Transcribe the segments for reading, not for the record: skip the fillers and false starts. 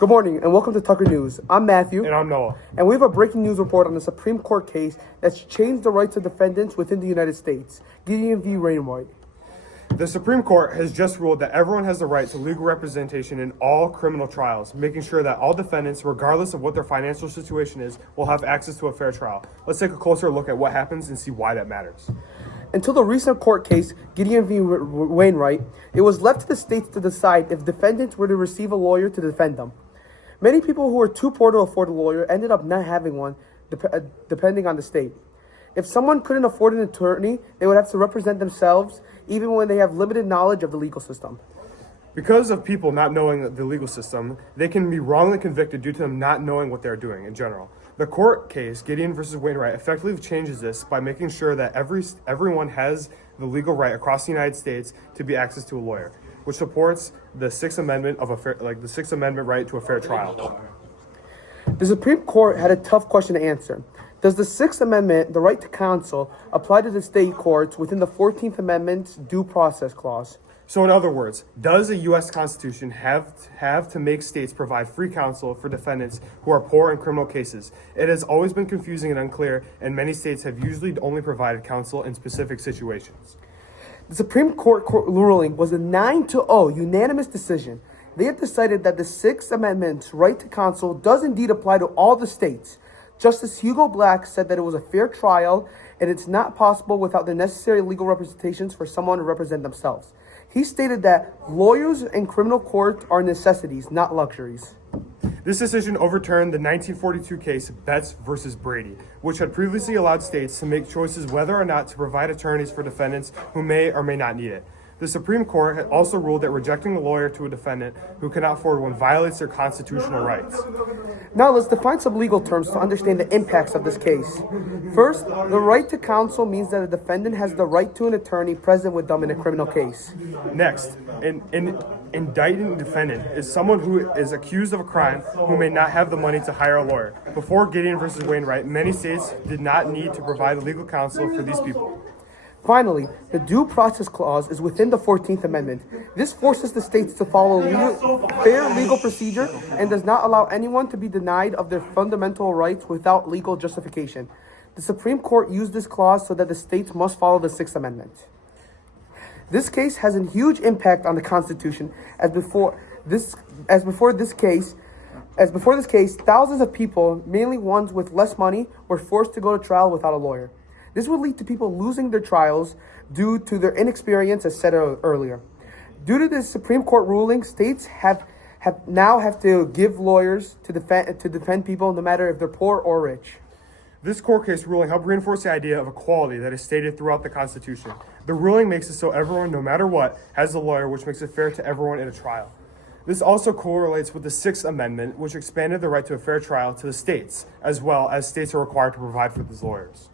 Good morning and welcome to Tucker News. I'm Matthew. And I'm Noah. And we have a breaking news report on the Supreme Court case that's changed the rights of defendants within the United States. Gideon v. Wainwright. The Supreme Court has just ruled that everyone has the right to legal representation in all criminal trials, making sure that all defendants, regardless of what their financial situation is, will have access to a fair trial. Let's take a closer look at what happens and see why that matters. Until the recent court case, Gideon v. Wainwright, it was left to the states to decide if defendants were to receive a lawyer to defend them. Many people who were too poor to afford a lawyer ended up not having one, depending on the state. If someone couldn't afford an attorney, they would have to represent themselves, even when they have limited knowledge of the legal system. Because of people not knowing the legal system, they can be wrongly convicted due to them not knowing what they're doing in general. The court case, Gideon versus Wainwright, effectively changes this by making sure that everyone has the legal right across the United States to be access to a lawyer, which supports the Sixth Amendment the Sixth Amendment right to a fair trial. The Supreme Court had a tough question to answer. Does the Sixth Amendment, the right to counsel, apply to the state courts within the 14th Amendment's due process clause? So in other words, does the U.S. Constitution have to make states provide free counsel for defendants who are poor in criminal cases? It has always been confusing and unclear, and many states have usually only provided counsel in specific situations. The Supreme Court ruling was a 9-0 unanimous decision. They had decided that the Sixth Amendment's right to counsel does indeed apply to all the states. Justice Hugo Black said that it was a fair trial and it's not possible without the necessary legal representations for someone to represent themselves. He stated that lawyers in criminal court are necessities, not luxuries. This decision overturned the 1942 case Betts versus Brady, which had previously allowed states to make choices whether or not to provide attorneys for defendants who may or may not need it. The Supreme Court had also ruled that rejecting a lawyer to a defendant who cannot afford one violates their constitutional rights. Now let's define some legal terms to understand the impacts of this case. First, the right to counsel means that a defendant has the right to an attorney present with them in a criminal case. Next, an indicting defendant is someone who is accused of a crime who may not have the money to hire a lawyer. Before Gideon versus Wainwright, many states did not need to provide legal counsel for these people. Finally, the Due Process Clause is within the 14th Amendment. This forces the states to follow fair legal procedure and does not allow anyone to be denied of their fundamental rights without legal justification. The Supreme Court used this clause so that the states must follow the Sixth Amendment. This case has a huge impact on the Constitution, as before this case, thousands of people, mainly ones with less money, were forced to go to trial without a lawyer. This would lead to people losing their trials due to their inexperience, as said earlier. Due to this Supreme Court ruling, states have to give lawyers to defend people, no matter if they're poor or rich. This court case ruling helped reinforce the idea of equality that is stated throughout the Constitution. The ruling makes it so everyone, no matter what, has a lawyer, which makes it fair to everyone in a trial. This also correlates with the Sixth Amendment, which expanded the right to a fair trial to the states, as well as states are required to provide for these lawyers.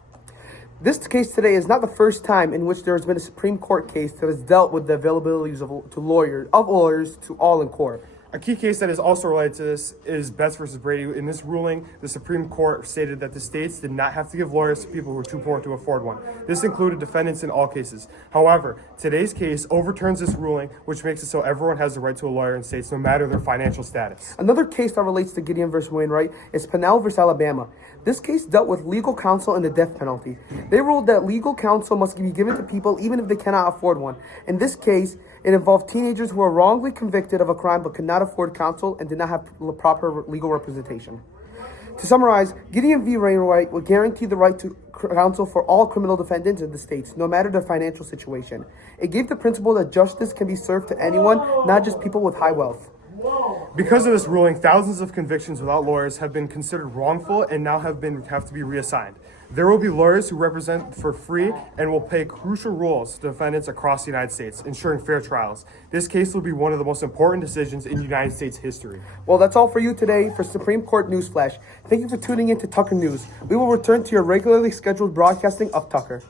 This case today is not the first time in which there has been a Supreme Court case that has dealt with the availabilities of lawyers to all in court. A key case that is also related to this is Betts versus Brady. In this ruling, the Supreme Court stated that the states did not have to give lawyers to people who were too poor to afford one. This included defendants in all cases. However, today's case overturns this ruling, which makes it so everyone has the right to a lawyer in states, no matter their financial status. Another case that relates to Gideon versus Wainwright is Pennell versus Alabama. This case dealt with legal counsel and the death penalty. They ruled that legal counsel must be given to people even if they cannot afford one. In this case, it involved teenagers who were wrongly convicted of a crime but could not afford counsel and did not have proper legal representation. To summarize, Gideon v. Wainwright would guarantee the right to counsel for all criminal defendants in the states, no matter their financial situation. It gave the principle that justice can be served to anyone, not just people with high wealth. Because of this ruling, thousands of convictions without lawyers have been considered wrongful and now have to be reassigned. There will be lawyers who represent for free and will play crucial roles to defendants across the United States, ensuring fair trials. This case will be one of the most important decisions in United States history. Well, that's all for you today for Supreme Court Newsflash. Thank you for tuning in to Tucker News. We will return to your regularly scheduled broadcasting of Tucker.